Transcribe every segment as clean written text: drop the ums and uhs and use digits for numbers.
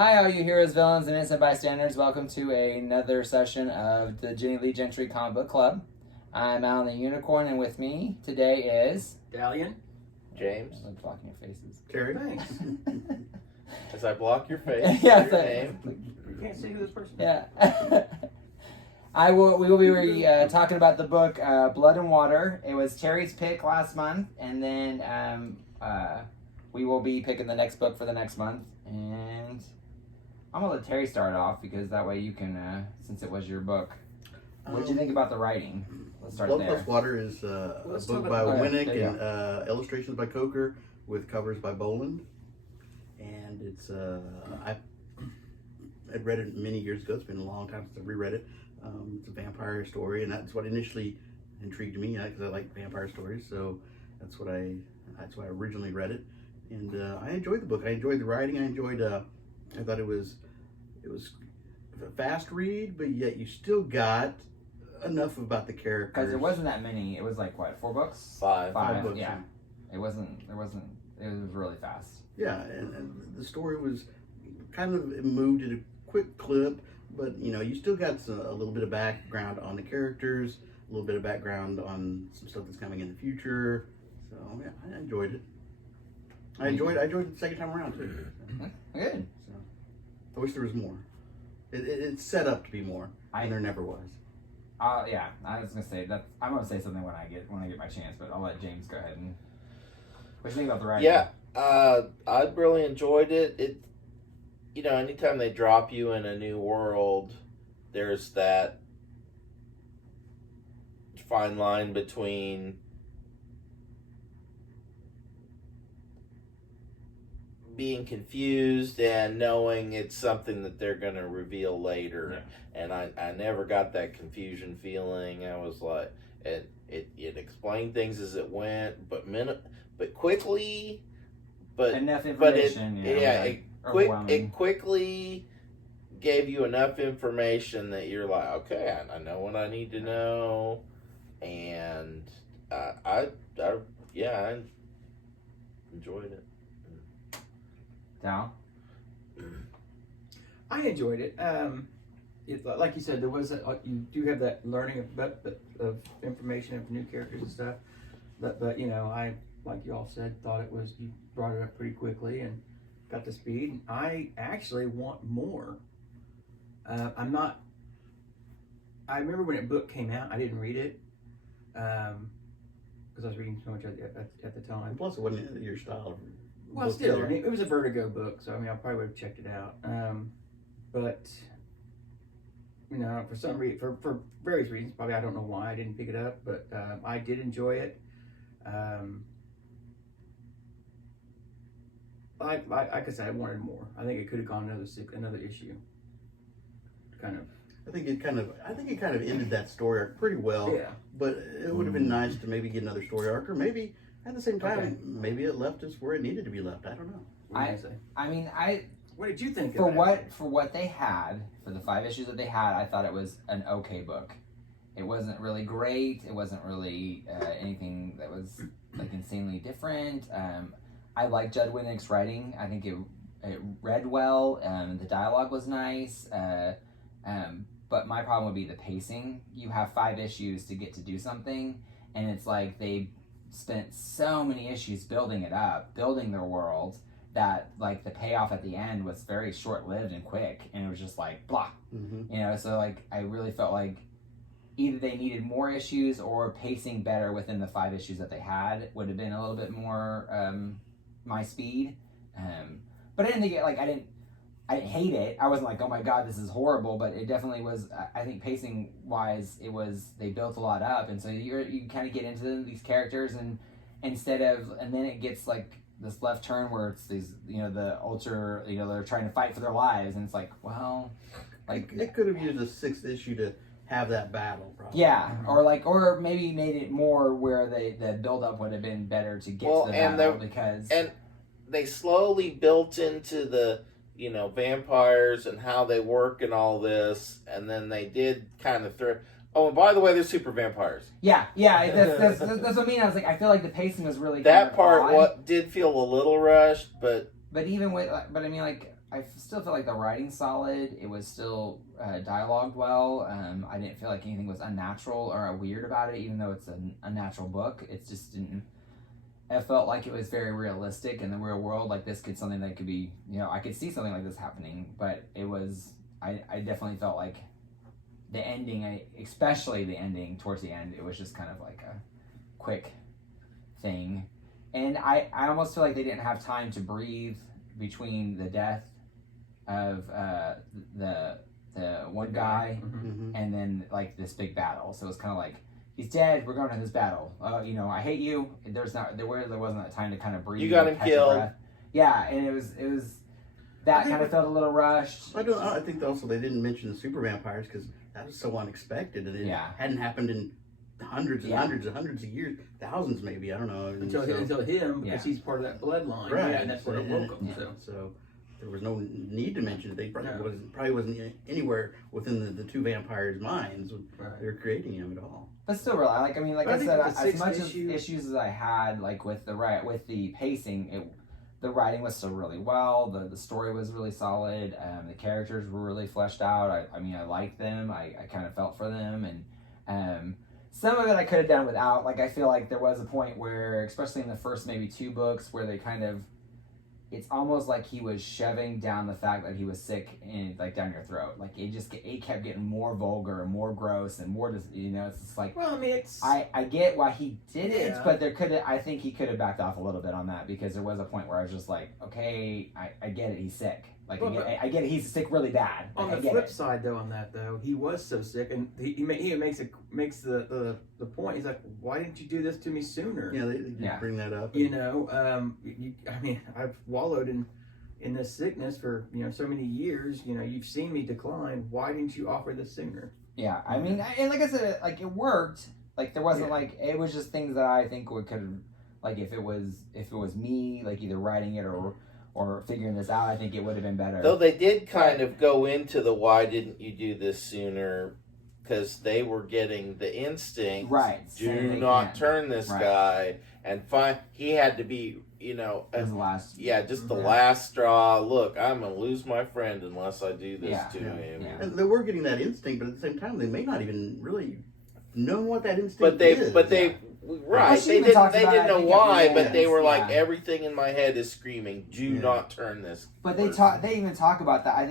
Hi, all you heroes, villains, and innocent bystanders. Welcome to another session of the Jenny Lee Gentry Comic Book Club. I'm Alan the Unicorn, and with me today is... Dalian. James. I'm blocking your faces. Terry. Thanks. As I block your face, Yeah, your name. You can't see who this person is. Yeah. We will be talking about the book Blood and Water. It was Terry's pick last month, and then we will be picking the next book for the next month. And I'm going to let Terry start off, because that way you can, since it was your book. What did you think about the writing? Let's start Blood there. Plus Water is a book by Winnick and illustrations by Coker with covers by Boland. And it's, I'd read it many years ago. It's been a long time since I've reread it. It's a vampire story, and that's what initially intrigued me, because I like vampire stories. So that's why I originally read it. And I enjoyed the book. I enjoyed the writing. I thought it was a fast read, but yet you still got enough about the characters. Because there wasn't that many. It was like, what, 4 books? Five Five, books, yeah. It was really fast. Yeah, and the story was kind of, it moved at a quick clip, but you still got a little bit of background on the characters, a little bit of background on some stuff that's coming in the future. So yeah, I enjoyed it. I enjoyed it the second time around too. Good. So I wish there was more. It's set up to be more, and there never was. Yeah, I was gonna say that. I'm gonna say something when I get my chance, but I'll let James go ahead and. What do you think about the writing? Yeah, I really enjoyed it. It, anytime they drop you in a new world, there's that fine line between being confused and knowing it's something that they're going to reveal later. Yeah. And I never got that confusion feeling. I was like, it explained things as it went, but quickly, but enough information. It quickly gave you enough information that you're like, okay, I know what I need to know, and I enjoyed it. Down. I enjoyed it. Like you said, there was you do have that learning of information of new characters and stuff. But I, like you all said, thought you brought it up pretty quickly and got the speed. I actually want more. I remember when the book came out, I didn't read it because I was reading so much at the time. And plus, it wasn't your style. Well, still, it was a Vertigo book, so I probably would have checked it out. But for some reason, for various reasons, probably I don't know why I didn't pick it up, but I did enjoy it. Like I said, I wanted more. I think it could have gone another issue. I think it kind of ended that story arc pretty well. Yeah. But it would have been nice to maybe get another story arc, or maybe at the same time, maybe it left us where it needed to be left. I don't know. What did you think? For what they had, for the 5 issues that they had, I thought it was an okay book. It wasn't really great. It wasn't really anything that was like insanely different. I like Judd Winnick's writing. I think it read well. The dialogue was nice. But my problem would be the pacing. You have 5 issues to get to do something, and it's like they spent so many issues building it up, building their world, that like the payoff at the end was very short-lived and quick, and it was just like blah. Mm-hmm. So like I really felt like either they needed more issues, or pacing better within the 5 issues that they had would have been a little bit more my speed. But I didn't think I didn't hate it. I wasn't like, oh my god, this is horrible, but it definitely was. I think pacing wise, they built a lot up, and so you kind of get into these characters, and and then it gets like this left turn where it's these, the ultra, they're trying to fight for their lives, and it's like, well, like it could have used a 6th issue to have that battle, probably. Yeah, or maybe made it more where the build up would have been better to get to the battle, because they slowly built into the vampires and how they work and all this, and then they did kind of throw. Oh, and by the way, they're super vampires. Yeah, that's what I mean. I was like, I feel like the pacing was really that part. What did feel a little rushed, but even with, but I mean, like I still feel like the writing's solid. It was still dialogued well. I didn't feel like anything was unnatural or weird about it, even though it's an unnatural book. It just didn't. It felt like it was very realistic in the real world. Like this could something that could be, I could see something like this happening. But it was, I definitely felt like the ending, especially the ending towards the end, it was just kind of like a quick thing. And I almost feel like they didn't have time to breathe between the death of the one guy and then like this big battle. So it's kind of like, he's dead, we're going to this battle. I hate you. There wasn't that time to kind of breathe. You got him killed. Yeah, and it was that kind of felt a little rushed. I think also they didn't mention the super vampires because that was so unexpected and it hadn't happened in hundreds and hundreds and hundreds of years, thousands maybe, I don't know. Until him, because he's part of that bloodline. Right. Yeah, and that's what it woke him. So there was no need to mention it. They probably wasn't anywhere within the two vampires' minds when they were creating him at all. But still, really, I said, as much issues as I had, like with the pacing, the writing was still really well. The story was really solid. The characters were really fleshed out. I liked them. I kind of felt for them, and some of it I could have done without. Like I feel like there was a point where, especially in the first maybe 2 books, where they kind of, it's almost like he was shoving down the fact that he was sick and like down your throat. Like it kept getting more vulgar and more gross and more just, it's just like, well, I mean, it's, I get why he did it, but I think he could have backed off a little bit on that, because there was a point where I was just like, okay, I get it, he's sick. Like I get it, he's sick really bad. Like, on the flip side, though, on that though, he was so sick, and he makes the point. He's like, why didn't you do this to me sooner? Yeah, they bring that up. I mean, I've wallowed in this sickness for so many years. You've seen me decline. Why didn't you offer this sooner? Yeah, I mean, and like I said, like it worked. Like there wasn't like, it was just things that I think could, like if it was me, like either writing it or figuring this out, I think it would have been better. Though they did kind of go into the why didn't you do this sooner, because they were getting the instinct, right? Do not turn this guy, and he had to be, the last, the last straw. Look, I'm gonna lose my friend unless I do this to him. Yeah. And they were getting that instinct, but at the same time, they may not even really know what that instinct is. Right, they didn't know why, but they were like, everything in my head is screaming, do not turn this. But they even talk about that.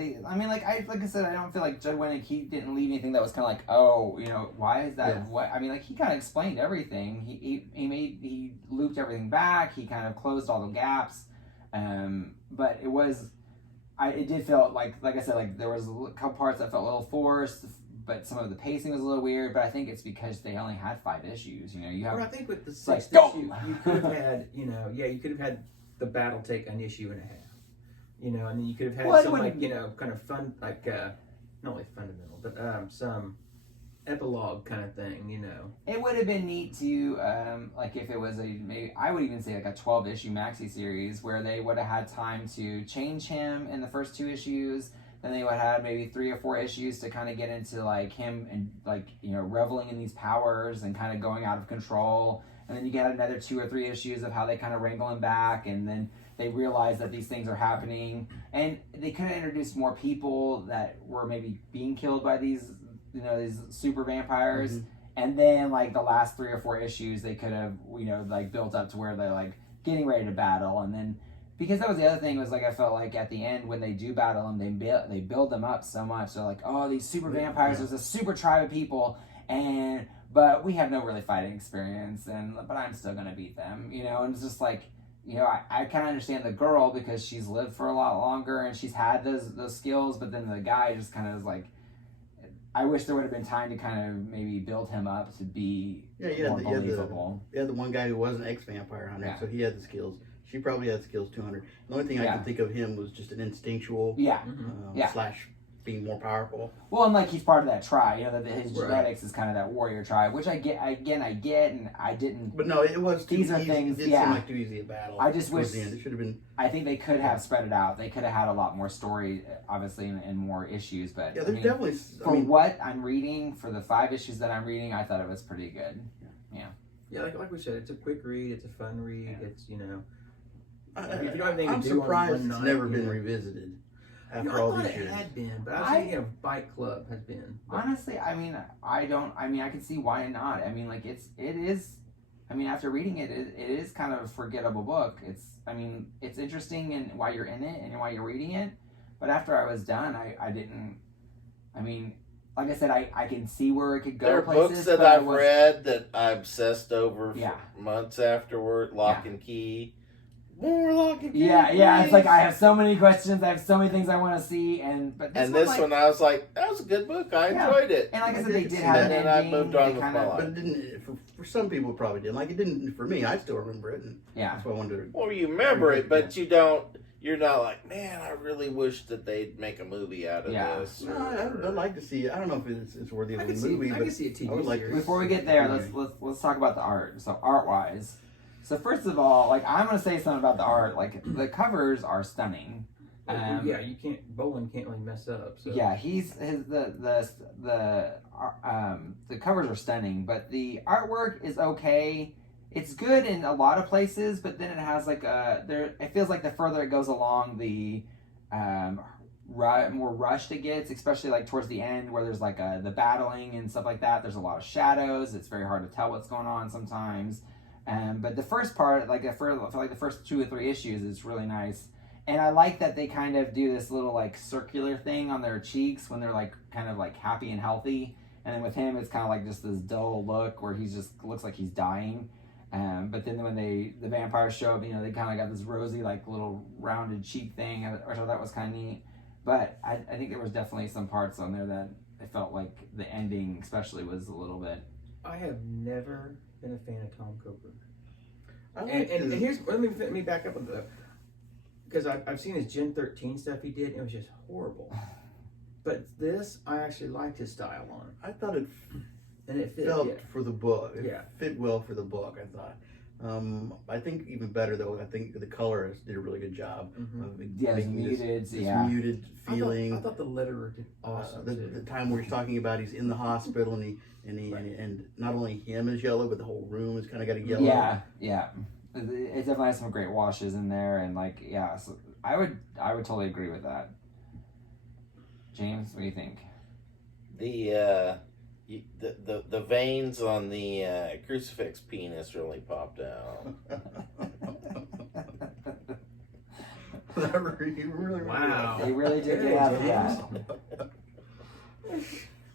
Like I said, I don't feel like Judd Winnick, he didn't leave anything that was kind of like, why is that? Yeah. What? I mean, like he kind of explained everything. He looped everything back. He kind of closed all the gaps. But it did feel like I said, like there was a couple parts that felt a little forced. But some of the pacing was a little weird. But I think it's because they only had 5 issues. You have. Well, I think with the 6th issue, you could have had, you could have had the battle take an issue and a half. And then you could have had some kind of fun, like not only fundamental, but some epilogue kind of thing. It would have been neat to like if it was maybe I would even say like a 12-issue maxi series where they would have had time to change him in the first 2 issues. Then they would have maybe 3 or 4 issues to kind of get into like him and like reveling in these powers and kind of going out of control. And then you get another 2 or 3 issues of how they kind of wrangle him back, and then they realize that these things are happening. And they could have introduced more people that were maybe being killed by these these super vampires. Mm-hmm. And then like the last 3 or 4 issues they could have like built up to where they're like getting ready to battle. And then because that was the other thing, was like I felt like at the end when they do battle them, they build them up so much. They're like, oh, these super vampires, there's a super tribe of people, but we have no really fighting experience, but I'm still gonna beat them, and it's just like, I kind of understand the girl because she's lived for a lot longer and she's had those skills, but then the guy just kind of is like, I wish there would have been time to kind of maybe build him up to be more believable. Yeah, the one guy who was an ex-vampire hunter, so he had the skills. She probably had skills 200. The only thing I could think of him was just an instinctual slash being more powerful. Well, and like he's part of that tribe, that his genetics is kind of that warrior tribe, which I get, and I didn't. But no, it was too these easy. Are things, it did seem like too easy a battle. I just wish it should have been. I think they could have spread it out. They could have had a lot more story, obviously, and more issues. But yeah, there's definitely. What I'm reading, for the 5 issues that I'm reading, I thought it was pretty good. Yeah, like we said, it's a quick read. It's a fun read. It's if you don't have anything I'm to do surprised on one it's night, never been revisited. after I all thought these it years. had been, but I was thinking of Fight Club has been. But Honestly, I mean, I can see why not. I mean, like, it is, I mean, after reading it, it is kind of a forgettable book. It's interesting and why you're in it and why you're reading it. But after I was done, I didn't, I mean, like I said, I can see where it could go There are places. books that but I I've read that I obsessed over Yeah. for months afterward. Lock and Key. More Lock and Key. Yeah, it's like please. I have so many questions, I have so many things I want to see, but This one I was like, that was a good book. I Yeah. enjoyed it. and like I I said, they did did see have that. an And then I ending. moved on They with kind my of, life. But it didn't. For some people, it probably didn't. Like it didn't for me. I still remember it, and yeah. that's why I wanted to. Well, you remember it, but you don't. You're not like, man, I really wish that they'd make a movie out of Yeah. this. No, I'd like to see it. I don't know if it's worthy of I a can see, movie, I but can see a TV I would like series. Before we get there, let's talk about the art. So art wise, so first of all, like I'm gonna say something about the art. Like the covers are stunning. Yeah, you can't. Boland can't really mess up. So. Yeah, the covers are stunning, but the artwork is okay. It's good in a lot of places, but then it has like it feels like the further it goes along, the more rushed it gets, especially like towards the end where there's like the battling and stuff like that. There's a lot of shadows. It's very hard to tell what's going on sometimes. But the first part, like I feel like the first 2 or 3 issues, is really nice. And I like that they kind of do this little like circular thing on their cheeks when they're like kind of like happy and healthy. And then with him, it's kind of like just this dull look where he's just looks like he's dying. But then when the vampires show up, they kind of got this rosy like little rounded cheek thing. I thought that was kind of neat. But I think there was definitely some parts on there that I felt like the ending especially was a little bit. I have never been a fan of Tom Coker. I like And his- here's let me back up a bit, because I've seen his Gen 13 stuff he did, and it was just horrible. But this, I actually liked his style on it, I thought it and it fit. felt Yeah. for the book. It Yeah. fit well for the book. I thought. I think even better though. I think the colorist did a really good job Mhm. of Yeah, it's making this muted. Yeah, muted feeling. I thought the letterer did awesome the too. time where he's talking about he's in the hospital and Right. and not only him is yellow, but the whole room is kind of got a yellow. yeah. It definitely has some great washes in there, and like so I would totally agree with that. James, what do you think? The veins on the crucifix penis really popped out. You really Wow. They really did Hey, get out of James. that.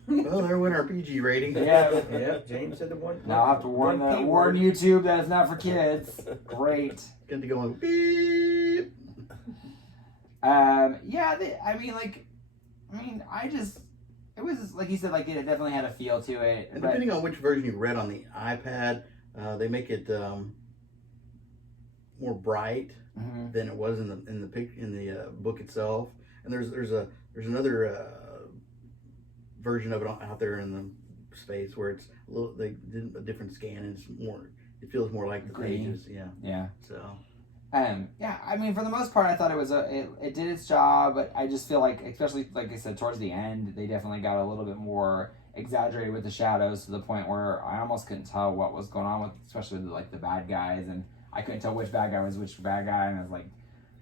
Well, there went our PG rating. Yeah. Yeah, James said the one. Now I'll have to warn one P warn word. YouTube that it's not for kids. Great. Get to go on beep. It was like you said, like it definitely had a feel to it. And But depending on which version you read on the iPad, they make it more bright mhm. than it was in the book itself. And there's another version of it out there in the space where it's they did a different scan and it feels more like the Green. pages. Yeah. Yeah. So for the most part, I thought it was it did its job, but I just feel like, especially like I said, towards the end, they definitely got a little bit more exaggerated with the shadows to the point where I almost couldn't tell what was going on with, especially with the bad guys, and I couldn't tell which bad guy was which bad guy, and I was like,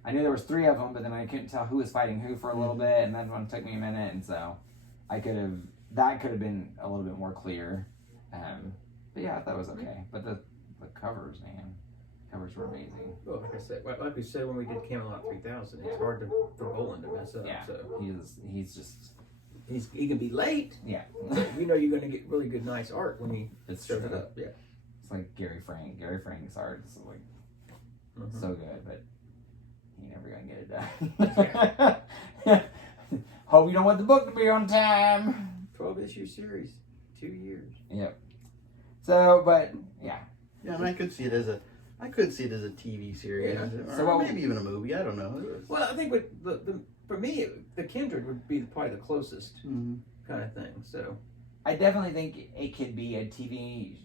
I knew there was 3 of them, but then I couldn't tell who was fighting who for a little bit, and that one took me a minute, and so that could have been a little bit more clear. But yeah, I thought it was okay. But the covers, man. Covers were amazing. Well, like we said when we did Camelot 3000, it's hard for Boland to mess up. Yeah, So he's just he can be late. yeah. You know you're going to get really good, nice art when he It's shows true. it up. Yeah. It's like Gary Frank. Gary Frank's art is like Mhm. so good, but he never gonna get it done. Hope you don't want the book to be on time. 12 issue series, 2 years. Yep. So, but yeah. yeah, and I could see it as a TV series, Yeah. or So what- maybe even a movie. I don't know. Well, I think with for me, the Kindred would be probably the closest Mhm. kind of thing. So I definitely think it could be a TV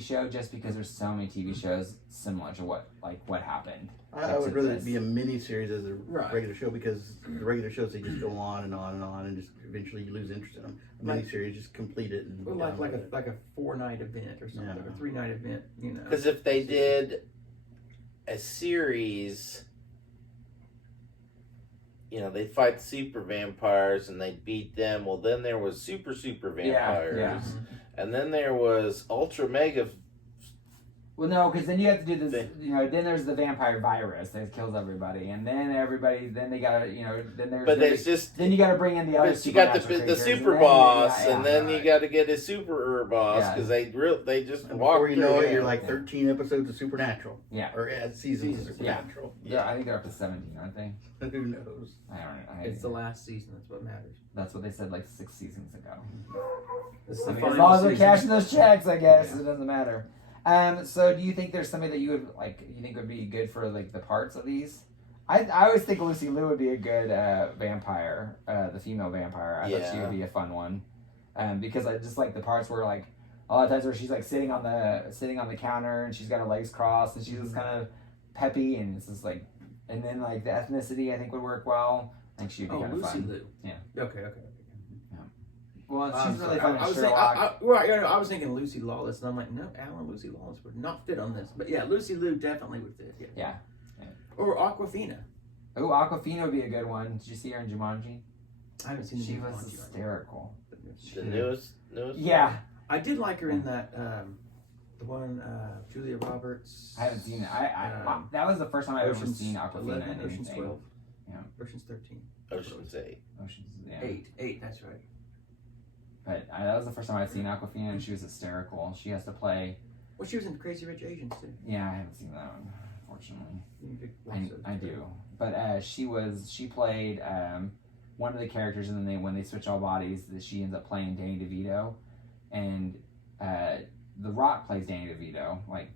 show just because there's so many TV shows similar to what happened. I would rather Except it be a mini series as a Right. regular show, because the regular shows they just go on and on and on, and just eventually you lose interest in them. A mini series, just complete it and well, get on with it. like a 4-night event or something, Yeah. like a 3-night event. You know. Because if they did a series, they'd fight the super vampires and they'd beat them. Well, then there was super vampires. Yeah. And then there was ultra mega. Well, no, because then you have to do this. Then there's the vampire virus that kills everybody, and then then they gotta, then there's. But there's just. Then you got to bring in the other. But you got the super boss, and then you got to get a super boss because they just And walk. before you know it, through you're like 13 episodes of Supernatural. Yeah. Or seasons of Supernatural. Yeah, I think they're up to 17, aren't they? Who knows? I don't know. It's the last season. That's what matters. That's what they said like 6 seasons ago. This is I the mean, as final long as they're season. cashing those checks, I guess it doesn't matter. So do you think there's somebody that you think would be good for like the parts of these? I always think Lucy Liu would be a good vampire, the female vampire. I thought she would be a fun one, because I just like the parts where like a lot of times where she's like sitting on the counter and she's got her legs crossed and she's just kind of peppy and it's just like, and then like the ethnicity I think would work well. I think she'd be kind of Lucy fun. Liu. Yeah. Okay. Well, she's really sorry. fun. I was Sherlock. I was thinking Lucy Lawless, and I'm like, no, Alan Lucy Lawless would not fit on this. But yeah, Lucy Liu definitely would fit. Yeah. Or Aquafina. Oh, Aquafina would be a good one. Did you see her in Jumanji? I haven't seen. She the was Jumanji hysterical. The newest. Yeah. I did like her in that the one Julia Roberts. I haven't seen it. I that was the first time I've ever seen Aquafina 11, in Ocean's anything. 12. Yeah. Ocean's 13. Ocean's 8. Ocean's 8. That's right. But that was the first time I'd seen Aquafina, and she was hysterical. She has to play. Well, she was in Crazy Rich Asians too. Yeah, I haven't seen that one, unfortunately. You need to watch those. I do, but she played one of the characters, and then when they switch all bodies, she ends up playing Danny DeVito, and The Rock plays Danny DeVito. Like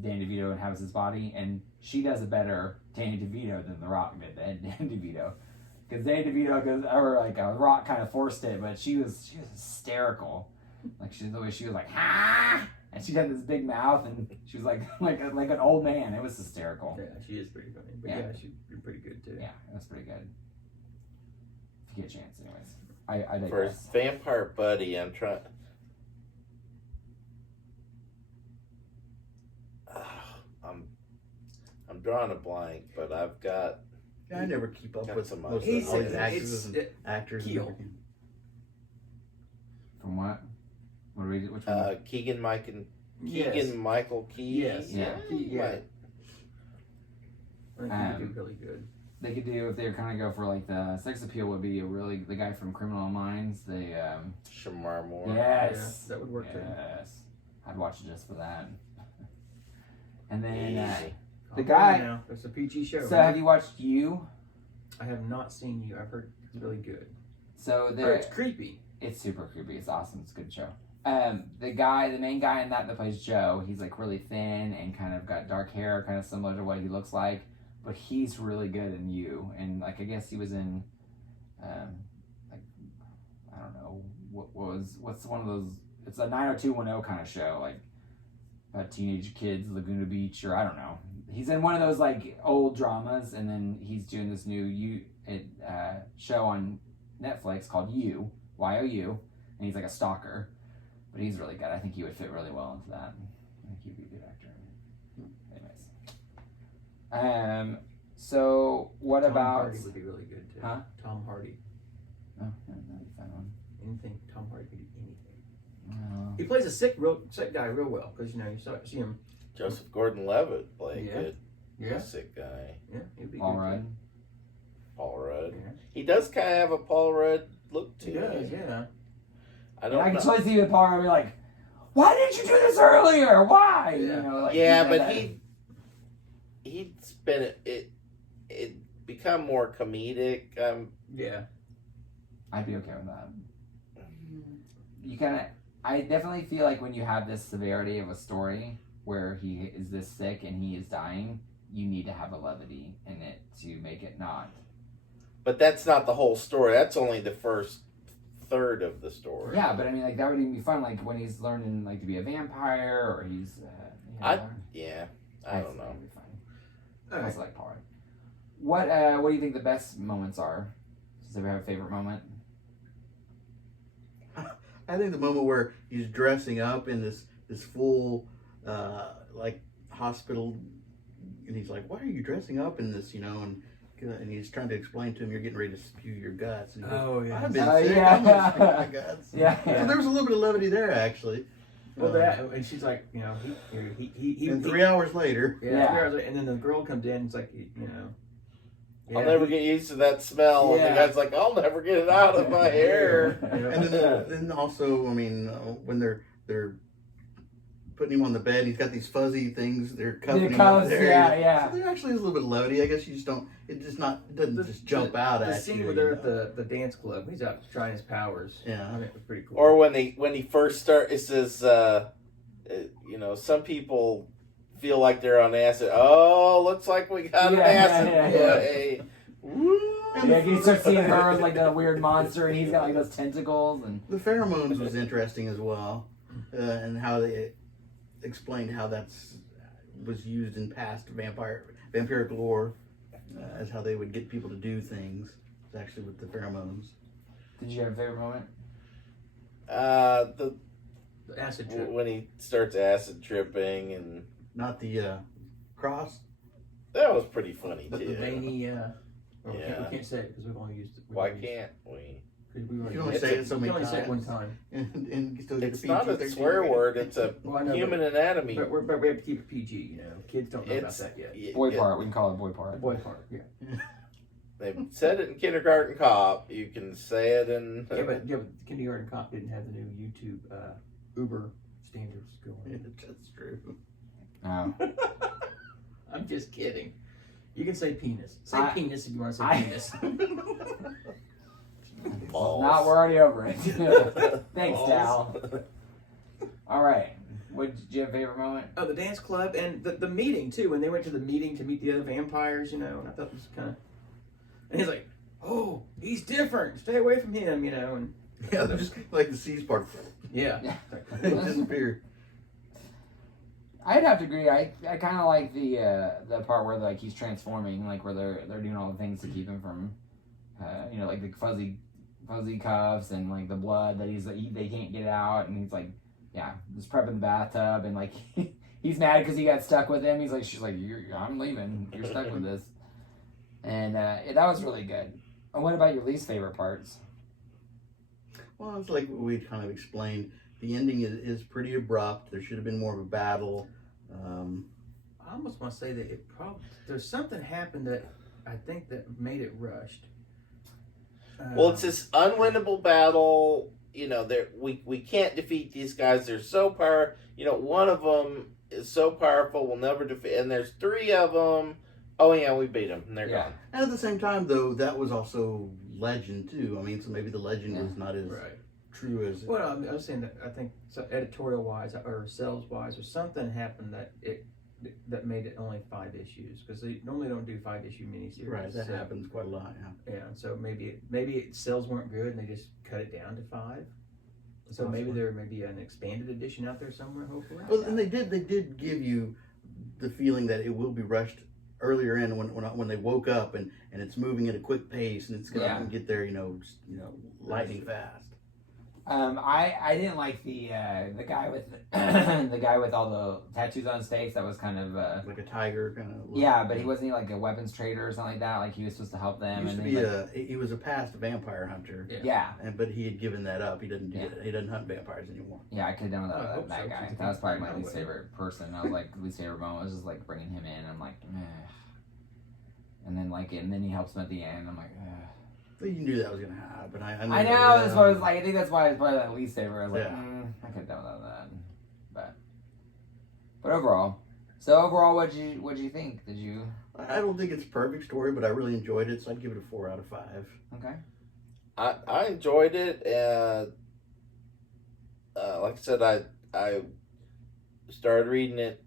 Danny DeVito inhabits his body, and she does a better Danny DeVito than The Rock did. Danny DeVito. Because Danny DeVito Rock kind of forced it, but she was hysterical. Like the way she was like, ha! And she had this big mouth, and she was like an old man. It was hysterical. Yeah, she is pretty funny. But yeah, she's pretty good too. Yeah, it was pretty good. If you get a chance, anyways. I For digress. Vampire Buddy, I'm trying. I'm drawing a blank, but I've got. Yeah, I never keep up Got with some most ideas. of all these actresses and actors. And Keel. everything. From what? What do we do? Which one? Keegan Michael Key. Yes. Yeah. Yeah. Right. I think he'd do really good. They could do if they kind of go for like the sex appeal would be the guy from Criminal Minds. Shamar Moore. Yes, Yeah, that would work too. Yes, I'd watch it just for that. And then Easy. the guy. Now. It's a PG show. So right? have you watched You? I have not seen You. I've heard it's really good. So But it's creepy. it's super creepy. It's awesome. It's a good show. The main guy in that plays Joe, he's like really thin and kind of got dark hair, kind of similar to what he looks like, but he's really good in You. And like I guess he was in, like I don't know what's one of those. It's a 90210 kind of show, like about teenage kids, Laguna Beach, or I don't know. He's in one of those like old dramas, and then he's doing this new show on Netflix called You, Y-O-U, and he's like a stalker. But he's really good. I think he would fit really well into that. I think he'd be a good actor. Anyways. So what Tom about... Hardy would be really good too. Huh? Tom Hardy. Oh, that'd be a fun one. Anything. Tom Hardy could do anything. Oh. He plays a sick guy real well because you see him. Joseph Gordon-Levitt played Yeah. good. Yeah. Sick guy. Yeah. He'd be Paul good. Rudd. Paul Rudd. Yeah. He does kind of have a Paul Rudd look to He him. does. Yeah. I And don't I can know. totally see with Paul Rudd be like, why didn't you do this earlier? Why? Yeah. You know, like, Yeah, you know, but that- he's been it become more comedic. Yeah. I'd be okay with that. You kind of... I definitely feel like when you have this severity of a story where he is this sick and he is dying, you need to have a levity in it to make it not. But that's not the whole story. That's only the first third of the story. Yeah, but I mean, like that would even be fun. Like when he's learning, like to be a vampire, or he's. I don't know. That'd be fun. I All right. also like Paul Rudd. What do you think the best moments are? Does everyone have a favorite moment? I think the moment where he's dressing up in this full like hospital, and he's like, "Why are you dressing up in this?" You know, and and he's trying to explain to him you're getting ready to spew your guts. And he goes, Oh yeah. I've been Oh, sick. yeah. I'm gonna spew my guts. Yeah. So there was a little bit of levity there, actually. Well, that and she's like, you know, he And 3 hours later, Yeah. 3 hours later, and then the girl comes in. And it's like, you know. I'll never get used to that smell. And Yeah. the guy's like, I'll never get it out of my hair. and then also, I mean, when they're putting him on the bed, he's got these fuzzy things. They're cuffing him up there. yeah. So there actually is a little bit of levity. I guess you just don't. It doesn't just jump out at you. The scene where they're at the dance club, he's out trying his powers. Yeah. I mean, it was pretty cool. Or when he first start, it says, you know, some people feel like they're on acid. Oh, looks like we got an acid play. Yeah, you start seeing her as like a weird monster, and he's got like those tentacles, and The pheromones was interesting as well, and how they explained how was used in past vampiric lore, as how they would get people to do things. It's actually with the pheromones. Did you have a favorite moment? The acid trip. when he starts acid tripping, and Not the cross. that was pretty funny But the too. veiny, we Yeah. can't say it because we've only used it. Why can't we? You can only It's say it so many only times. say it one time. And you still get It's the not a PG-13 swear rating. word. It's a Well, I know, human anatomy. but we have to keep it PG. You know, kids don't know about that yet. Boy part. We can call it boy part. The boy part, yeah. They said it in Kindergarten Cop. You can say it in. But Kindergarten Cop didn't have the new YouTube Uber standards going. That's true. Oh. I'm just kidding. You can say penis. Say I- penis if you want to say I- penis. Balls. Not, we're already over it. Thanks, Balls. Dal. All right. What did you have a favorite moment? Oh, the dance club and the meeting too. When they went to the meeting to meet the other vampires, you know, and I thought it was kind of. And he's like, "Oh, he's different. Stay away from him," you know. And Yeah, they're just like the C's part. yeah, They disappear. I'd have to agree. I kind of like the part where like he's transforming, like where they're doing all the things to keep him from, you know, like the fuzzy cuffs and like the blood that they can't get out, and he's like, yeah, just prepping the bathtub, and like he's mad because he got stuck with him. She's like, I'm leaving. You're stuck with this, and that was really good. And what about your least favorite parts? Well, it's like we kind of explained. The ending is pretty abrupt. There should have been more of a battle. I almost want to say that there's something happened that I think that made it rushed. Well, it's this unwinnable battle. You know, we can't defeat these guys. They're so powerful. You know, one of them is so powerful, we'll never defeat. And there's 3 of them. Oh yeah, we beat them, and they're gone. And at the same time, though, that was also legend too. I mean, so maybe the legend was not as true as. Well, I was saying that I think so editorial wise or sales wise or something happened that made it only 5 issues because they normally don't do 5-issue miniseries. Right, that so, happens quite a lot. Yeah. Yeah, so maybe sales weren't good and they just cut it down to 5. So maybe there may be an expanded edition out there somewhere. Hopefully. Well, and they did give you the feeling that it will be rushed earlier in when they woke up and it's moving at a quick pace and it's going to get there, lightning fast. I didn't like the guy with the guy with all the tattoos on his face. That was kind of like a tiger kind of. Yeah, but he wasn't like a weapons trader or something like that. Like he was supposed to help them. He was a past vampire hunter. Yeah. But he had given that up. He doesn't do it. He doesn't hunt vampires anymore. Yeah, I could have done without that guy. That was probably my least way. favorite person. I was like least favorite moment was just like bringing him in. I'm like, meh. And then he helps him at the end. I'm like, ugh. But you knew that was gonna happen. I know. That's why I was like. I think that's why it's probably my least favorite. I was like, I could have done without that. But overall, what'd you think? Did you? I don't think it's a perfect story, but I really enjoyed it, so I'd give it a 4 out of 5. Okay. I enjoyed it, and like I said, I started reading it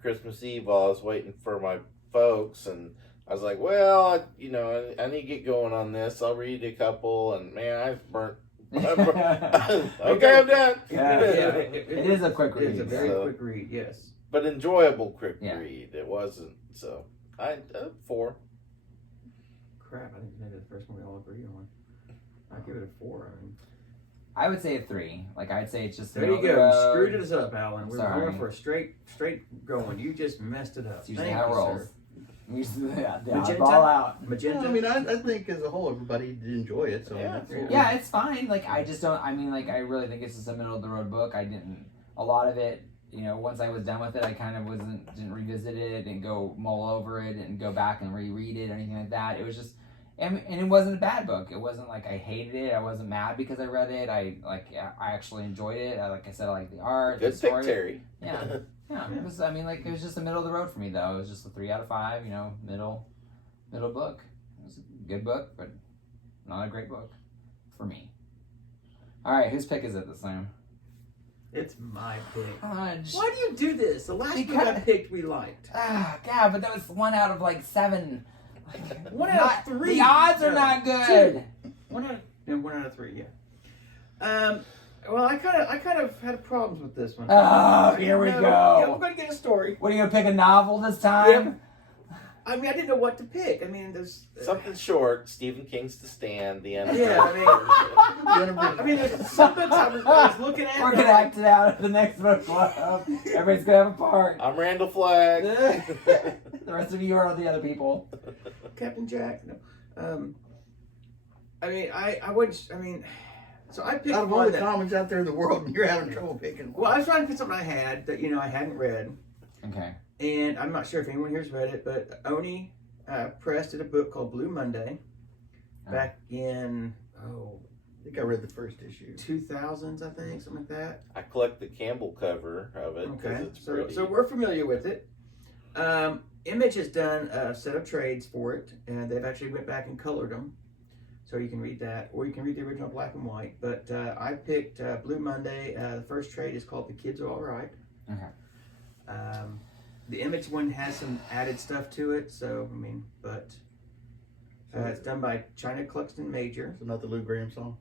Christmas Eve while I was waiting for my folks, and I was like, well, I need to get going on this. I'll read a couple, and man, I've burnt. Okay, I'm done. Yeah, it is a quick read. It's a very quick read, yes. But enjoyable quick read. It wasn't, so I 4. Crap, I think maybe the first one we all agree on. I'd give it a 4. I mean, I would say a 3. Like I'd say it's just. there you go. You screwed us up, Alan. We're Sorry. going for a straight going. You just messed it up. It's usually Thank how it you, rolls. sir. We used to, yeah, Magenta? ball out. Yeah, Magenta. I mean, I think as a whole, everybody did enjoy it. So Yeah. that's Yeah, it's fine. Like, I just don't. I mean, like, I really think it's just a middle of the road book. I didn't. A lot of it, you know, once I was done with it, I kind of didn't revisit it, didn't go mull over it, and go back and reread it or anything like that. It was just, and it wasn't a bad book. It wasn't like I hated it. I wasn't mad because I read it. I actually enjoyed it. Like I said, I like the art. Good the pick, story. Terry. Yeah. Yeah, it was. I mean, like, it was just the middle of the road for me, though. It was just a 3 out of 5. You know, middle book. It was a good book, but not a great book for me. All right, whose pick is it this time? It's my pick. Why Why do you do this? The last book I picked, we liked. God, but that was 1 out of like 7. One out of 3. The odds are not good. 1 out of 3. Yeah. Well, I kind of had problems with this one. Oh, here we go. Yeah, we're gonna get a story. What, are you gonna pick a novel this time? I mean, I didn't know what to pick. I mean, there's Something short. Stephen King's The Stand. The end. Yeah, I mean, there's some books I was looking at. We're gonna act it out at the next book club. Everybody's gonna have a part. I'm Randall Flagg. The rest of you are the other people. Captain Jack. No. I mean, I wouldn't. I mean, so I picked out of all one the that. comics out there in the world, and you're having trouble picking. Well, I was trying to pick something I had that I hadn't read, Okay. and I'm not sure if anyone here's read it, but Oni Press did a book called Blue Monday back in I think I read the first issue. 2000s, I think, something like that. I collect the Campbell cover of it because Okay, it's pretty. so we're familiar with it. Image has done a set of trades for it, and they've actually went back and colored them, so you can read that, or you can read the original black and white. But I picked Blue Monday. The first trade is called The Kids Are All Right. Okay. The Image one has some added stuff to it, so I mean, but it's done by China Cluxton Major. So not the Lou Graham song.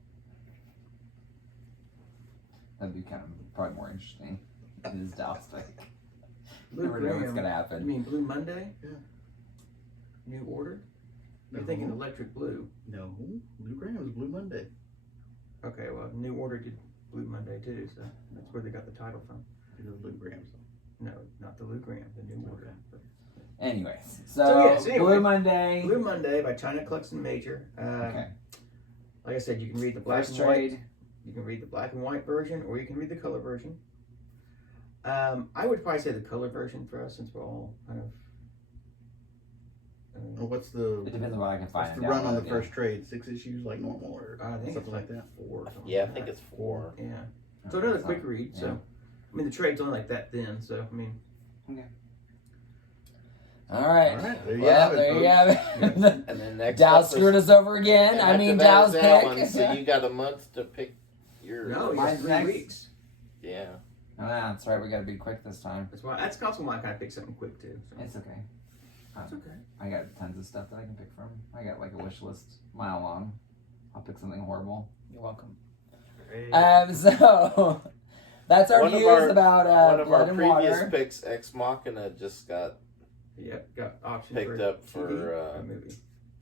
That'd be kind of probably more interesting. It is Dallas pick. Lou Never know what's Graham. gonna You happen. mean Blue Monday? Yeah. New Order? No. You're thinking Electric Blue. No, Lou Graham was Blue Monday. Okay, well, New Order did Blue Monday too, so that's where they got the title from. You know, the Lou Graham song. No, not the Lou Graham, the New Order. Anyways, Anyway, Blue Monday. Blue Monday by China Cluxton Major. Okay. Like I said, you can read the black First and white. trade. You can read the black and white version, or you can read the color version. I would probably say the color version for us, since we're all kind of. Well, what's It the depends on what I can find. what's the run on the first trade? 6 issues, like normal, or I think something it's like that. 4. or something Yeah, I like think that. it's 4. Yeah. Oh, So another that's quick not- read. yeah. So, I mean, the trade's only like that thin. So, I mean, All right. All right, there you Well, have it, there you folks. have it. And then next Dow up is- screwed us over again. and I after mean, that Dow's is Alan, pick. so you got a month to pick your. no, you got Mine's 3 next. weeks. Yeah. Oh, that's right. We got to be quick this time. That's also why I kind of picked something quick too. So. It's okay. It's okay. I got tons of stuff that I can pick from. I got like a wish list mile long. I'll pick something horrible. You're welcome. So that's our One of news our- about One of Blood our and previous Water. picks, Ex Machina, just got Yep, got option picked for up TV for or movie.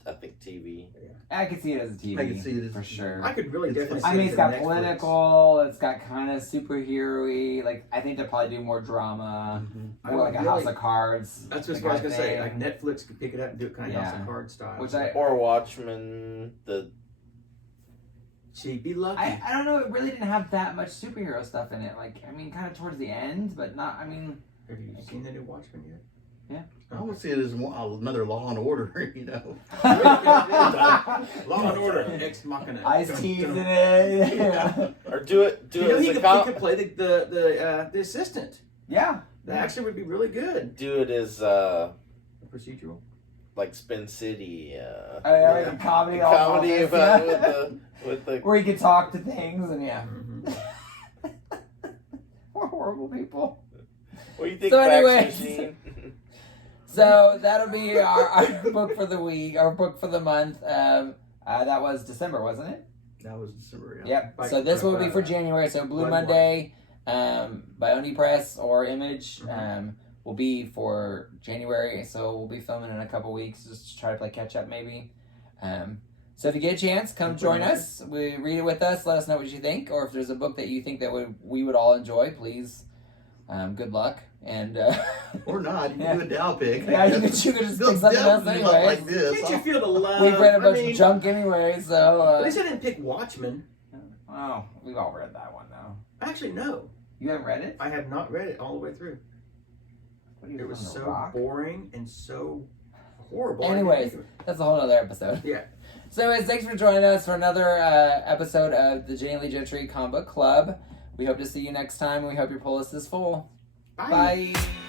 I think TV. I could see it as a TV. I can see it as for a TV. sure. I could really It's- definitely. it's- I see mean, it it's as got Netflix. political. It's got kind of superhero-y. Like, I think they'll probably do more drama, I more would like a House really- of Cards. That's the just what I was kind gonna of say. Like thing. Netflix could pick it up and do it kind of House Yeah. of Cards style. Which I Or Watchmen. She'd be lucky. I don't know. It really didn't have that much superhero stuff in it. Like, I mean, kind of towards the end, but not. I mean, Have you seen the new Watchmen yet? I almost see it as another Law and Order, you know. Law and Order, Ex Machina. Ice T's in it. Yeah. Or do it You know, as he a could play the assistant. Yeah. That actually would be really good. do it as A procedural. like Spin City. Like a comedy. all Comedy office, about yeah. with the Where you could talk to things and yeah. Mm-hmm. We're horrible people. What do you think, So Fax anyways. Machine? So that'll be our book for the week, our book for the month. That was December, wasn't it? That was December. Yeah. Yep. By- So this will be for by- January. So Blue Blood Monday, by Oni Press or Image, will be for January. So we'll be filming in a couple weeks just to try to play catch up maybe. So if you get a chance, come join us. We read it with us. Let us know what you think, or if there's a book that you think that we would all enjoy, please Good luck. And Or not. You can Yeah. do a Dow pick. yeah, you could just pick They'll something else definitely not anyway. like this. Can't you feel the love? We've read a bunch I mean, of junk anyway, so. At least I didn't pick Watchmen. Oh, we've all read that one though. Actually, no. You haven't read it? I have not read it all the way through. What are you It was from the so Rock? boring and so horrible. Anyways, that's a whole other episode. Yeah. So anyways, thanks for joining us for another episode of the Jane Lee Gentry Comic Book Club. We hope to see you next time, and we hope your pull list is full. Bye. Bye.